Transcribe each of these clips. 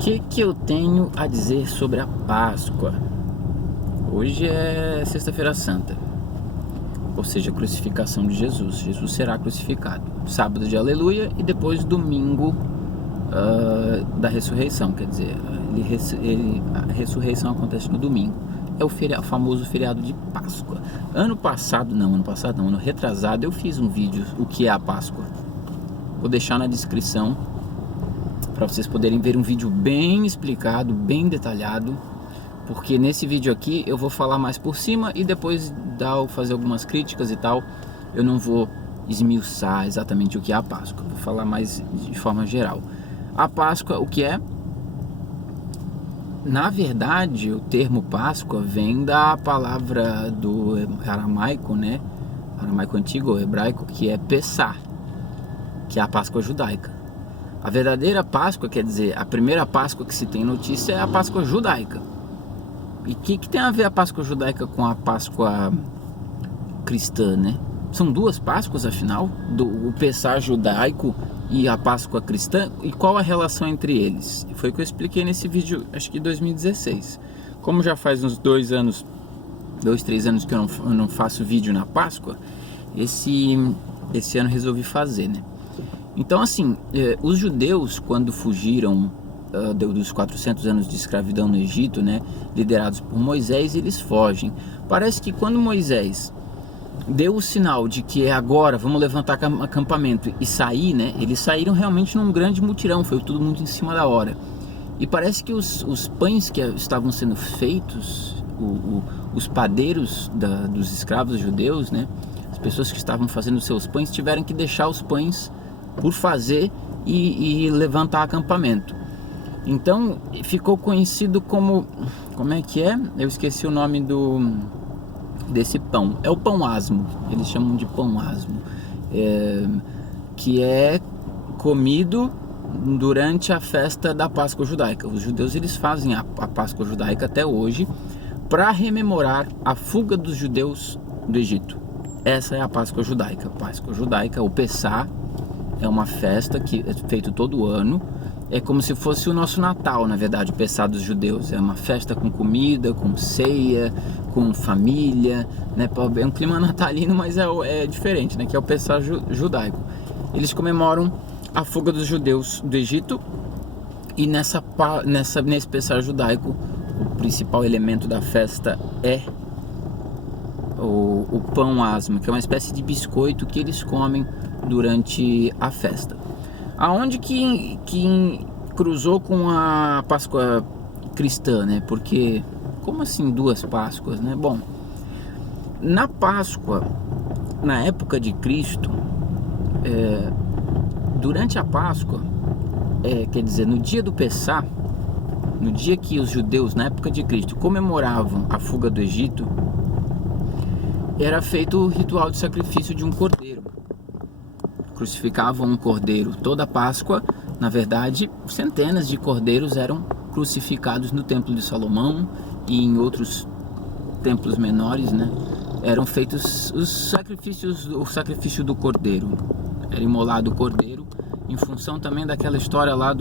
que eu tenho a dizer sobre a Páscoa? Hoje é Sexta-feira Santa, ou seja, a crucificação de Jesus. Jesus será crucificado. Sábado de Aleluia e depois domingo da ressurreição, quer dizer, a ressurreição acontece no domingo. É o famoso feriado de Páscoa. Ano retrasado, eu fiz um vídeo, o que é a Páscoa. Vou deixar na descrição para vocês poderem ver um vídeo bem explicado, bem detalhado, porque nesse vídeo aqui eu vou falar mais por cima e depois fazer algumas críticas e tal. Eu não vou esmiuçar exatamente o que é a Páscoa, vou falar mais de forma geral. A Páscoa, o que é? Na verdade, o termo Páscoa vem da palavra do aramaico, né? Aramaico antigo, hebraico, que é Pessah, que é a Páscoa judaica. A verdadeira Páscoa, quer dizer, a primeira Páscoa que se tem notícia é a Páscoa judaica. E o que tem a ver a Páscoa judaica com a Páscoa cristã, né? São duas Páscoas, afinal, o Pessah judaico e a Páscoa cristã. E qual a relação entre eles? Foi o que eu expliquei nesse vídeo, acho que 2016. Como já faz uns 2, 3 anos que eu não faço vídeo na Páscoa, esse ano resolvi fazer, né? Então, assim, os judeus, quando fugiram dos 400 anos de escravidão no Egito, né, liderados por Moisés, eles fogem. Parece que quando Moisés deu o sinal de que agora vamos levantar acampamento e sair, né, eles saíram realmente num grande mutirão, foi tudo muito em cima da hora. E parece que os pães que estavam sendo feitos, os padeiros dos escravos judeus, né, as pessoas que estavam fazendo seus pães, tiveram que deixar os pães por fazer e levantar acampamento. Então ficou conhecido como é que é? Eu esqueci o nome desse pão. É o pão asmo, eles chamam de pão asmo, que é comido durante a festa da Páscoa judaica. Os judeus, eles fazem a Páscoa judaica até hoje para rememorar a fuga dos judeus do Egito. Essa é a Páscoa judaica. A Páscoa judaica, o Pessah, é uma festa que é feita todo ano. É como se fosse o nosso Natal, na verdade, o Pessah dos judeus. É uma festa com comida, com ceia, com família, né? É um clima natalino, mas é diferente, né? Que é o Pessah judaico. Eles comemoram a fuga dos judeus do Egito. E nesse Pessah judaico, o principal elemento da festa é o pão asmo, que é uma espécie de biscoito que eles comem durante a festa. Aonde que cruzou com a Páscoa cristã, né? Porque, como assim duas Páscoas, né? Bom, na Páscoa, na época de Cristo, durante a Páscoa, quer dizer, no dia do Pessah, no dia que os judeus, na época de Cristo, comemoravam a fuga do Egito, era feito o ritual de sacrifício de um cordeiro. Crucificavam um cordeiro toda a Páscoa. Na verdade, centenas de cordeiros eram crucificados no Templo de Salomão e em outros templos menores, né? Eram feitos os sacrifícios, o sacrifício do cordeiro. Era imolado o cordeiro em função também daquela história lá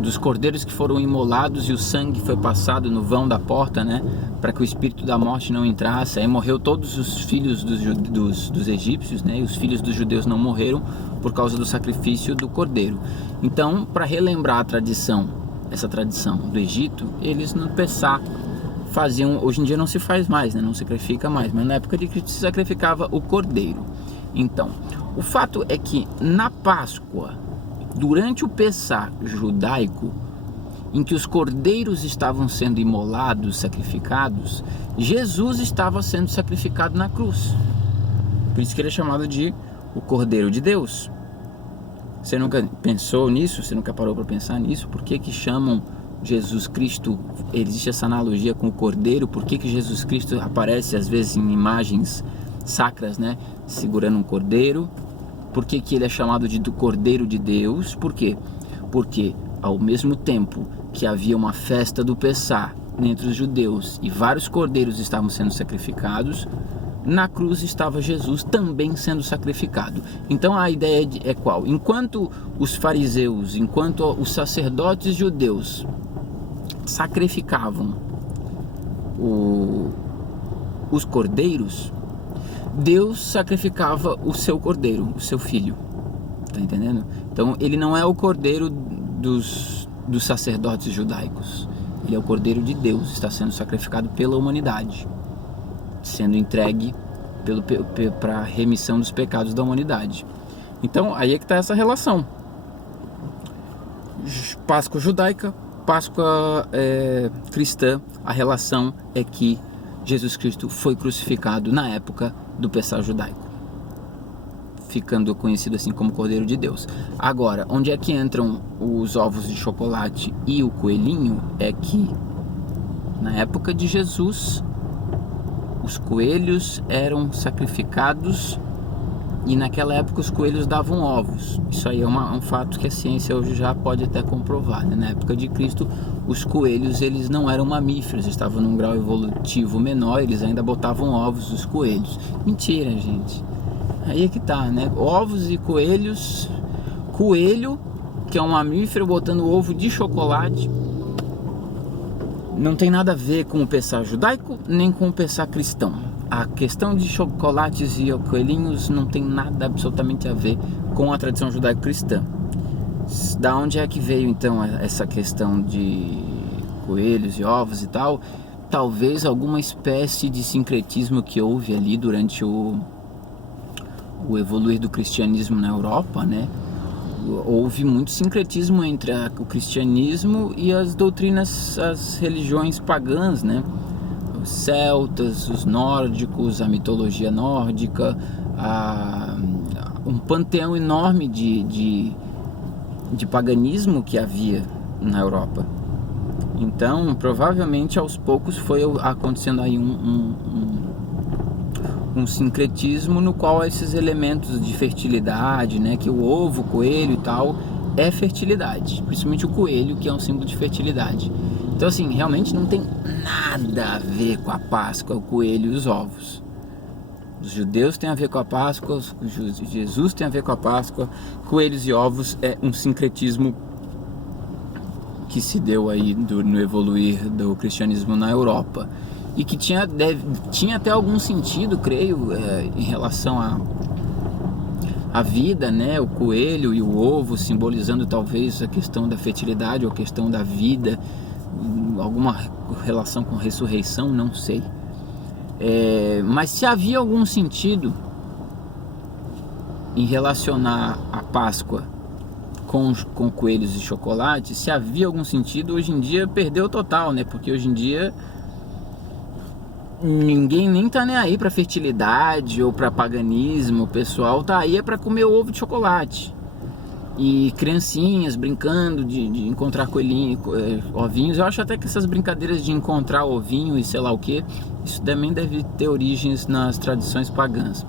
dos cordeiros que foram imolados e o sangue foi passado no vão da porta, né, para que o espírito da morte não entrasse. Aí morreu todos os filhos dos egípcios, né, e os filhos dos judeus não morreram por causa do sacrifício do cordeiro. Então, para relembrar essa tradição do Egito, eles no Pessah faziam. Hoje em dia não se faz mais, né, não se sacrifica mais, mas na época de Cristo se sacrificava o cordeiro. Então, o fato é que na Páscoa, durante o Pessah judaico, em que os cordeiros estavam sendo imolados, sacrificados, Jesus estava sendo sacrificado na cruz. Por isso que ele é chamado de o Cordeiro de Deus. Você nunca pensou nisso? Você nunca parou para pensar nisso? Por que chamam Jesus Cristo? Existe essa analogia com o Cordeiro. Por que Jesus Cristo aparece às vezes em imagens sacras, né, segurando um cordeiro? Por que ele é chamado do Cordeiro de Deus? Por quê? Porque ao mesmo tempo que havia uma festa do Pessah entre os judeus e vários cordeiros estavam sendo sacrificados, na cruz estava Jesus também sendo sacrificado. Então a ideia é qual? Enquanto os fariseus, enquanto os sacerdotes judeus sacrificavam os cordeiros, Deus sacrificava o seu cordeiro, o seu filho. Tá entendendo? Então ele não é o cordeiro dos sacerdotes judaicos. Ele é o cordeiro de Deus, está sendo sacrificado pela humanidade, sendo entregue para a remissão dos pecados da humanidade. Então aí é que está essa relação. Páscoa judaica, Páscoa cristã, a relação é que Jesus Cristo foi crucificado na época do Pessah judaico, ficando conhecido assim como Cordeiro de Deus. Agora, onde é que entram os ovos de chocolate e o coelhinho? É que na época de Jesus os coelhos eram sacrificados e naquela época os coelhos davam ovos. Isso aí é um fato que a ciência hoje já pode até comprovar, né? Na época de Cristo os coelhos eles não eram mamíferos, estavam num grau evolutivo menor, eles ainda botavam ovos, os coelhos. Mentira, gente. Aí é que tá, né? Ovos e coelhos. Coelho, que é um mamífero, botando ovo de chocolate, não tem nada a ver com o Pessah judaico nem com o Pessah cristão. A questão de chocolates e coelhinhos não tem nada absolutamente a ver com a tradição judaico-cristã. Da onde é que veio então essa questão de coelhos e ovos e tal? Talvez alguma espécie de sincretismo que houve ali durante o evoluir do cristianismo na Europa, né? Houve muito sincretismo entre o cristianismo e as doutrinas, as religiões pagãs, né? Os celtas, os nórdicos, a mitologia nórdica, um panteão enorme de paganismo que havia na Europa. Então, provavelmente aos poucos foi acontecendo aí um sincretismo no qual esses elementos de fertilidade, né, que o ovo, o coelho e tal, é fertilidade, principalmente o coelho, que é um símbolo de fertilidade. Então assim, realmente não tem nada a ver com a Páscoa, o coelho e os ovos. Os judeus têm a ver com a Páscoa, Jesus tem a ver com a Páscoa, coelhos e ovos é um sincretismo que se deu aí no evoluir do cristianismo na Europa. E que tinha até algum sentido, creio, em relação à vida, né? O coelho e o ovo simbolizando talvez a questão da fertilidade ou a questão da vida, alguma relação com ressurreição, não sei. Mas se havia algum sentido em relacionar a Páscoa com coelhos e chocolate, se havia algum sentido, hoje em dia perdeu total, né? Porque hoje em dia ninguém nem tá nem aí pra fertilidade ou pra paganismo. O pessoal tá aí pra comer ovo de chocolate. E criancinhas brincando de encontrar coelhinho, ovinhos. Eu acho até que essas brincadeiras de encontrar ovinho e sei lá o que, isso também deve ter origens nas tradições pagãs.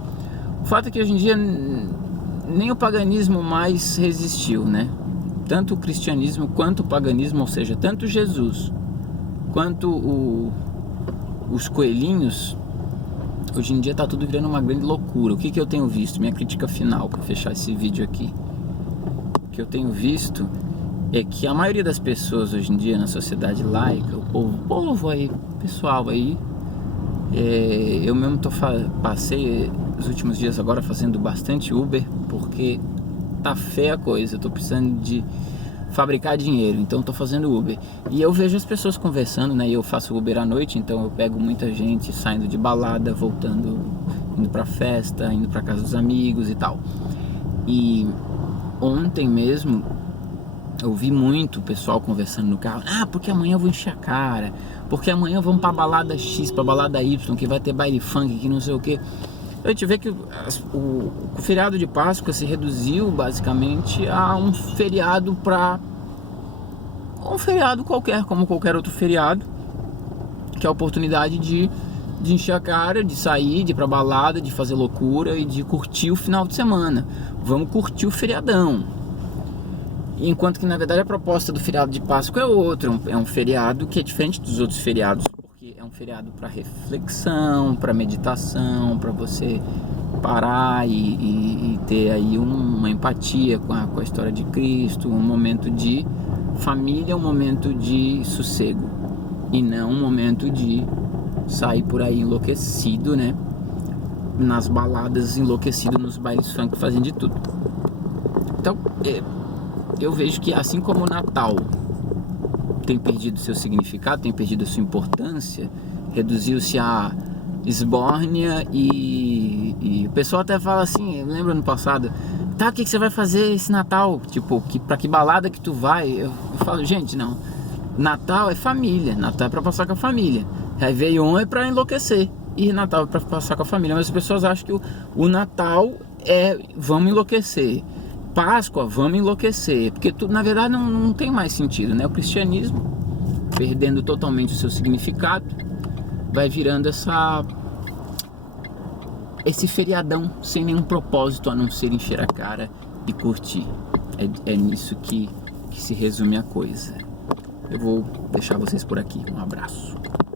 O fato é que hoje em dia nem o paganismo mais resistiu, né? Tanto o cristianismo quanto o paganismo, ou seja, tanto Jesus quanto os coelhinhos, hoje em dia tá tudo virando uma grande loucura. O que eu tenho visto? Minha crítica final para fechar esse vídeo aqui. O que eu tenho visto é que a maioria das pessoas hoje em dia na sociedade laica, o povo aí, pessoal aí, eu mesmo passei os últimos dias agora fazendo bastante Uber, porque tá feia a coisa, eu tô precisando de fabricar dinheiro, então tô fazendo Uber. E eu vejo as pessoas conversando, né? E eu faço Uber à noite, então eu pego muita gente saindo de balada, voltando, indo pra festa, indo pra casa dos amigos e tal. E ontem mesmo eu vi muito o pessoal conversando no carro. Porque amanhã eu vou encher a cara, porque amanhã vamos pra balada X, pra balada Y, que vai ter baile funk, que não sei o que. A gente vê que o feriado de Páscoa se reduziu basicamente a um feriado qualquer, como qualquer outro feriado, que é a oportunidade de encher a cara, de sair, de ir pra balada, de fazer loucura e de curtir o final de semana. Vamos curtir o feriadão. Enquanto que na verdade a proposta do feriado de Páscoa é outra, é um feriado que é diferente dos outros feriados, porque é um feriado para reflexão, para meditação, para você parar e ter aí uma empatia com a história de Cristo, um momento de família, um momento de sossego e não um momento de sair por aí enlouquecido, né? Nas baladas, enlouquecido nos bailes funk, fazendo de tudo. Então, eu vejo que assim como o Natal tem perdido seu significado, tem perdido a sua importância, reduziu-se a esbórnia e o pessoal até fala assim, eu lembro no passado, tá, o que você vai fazer esse Natal? Tipo, pra que balada que tu vai? Eu falo, gente, não, Natal é família, Natal é pra passar com a família, Réveillon é pra enlouquecer e Natal é pra passar com a família, mas as pessoas acham que o Natal é vamos enlouquecer, Páscoa, vamos enlouquecer, porque tudo na verdade não tem mais sentido, né? O cristianismo perdendo totalmente o seu significado, vai virando esse feriadão sem nenhum propósito a não ser encher a cara e curtir. É nisso que se resume a coisa. Eu vou deixar vocês por aqui. Um abraço.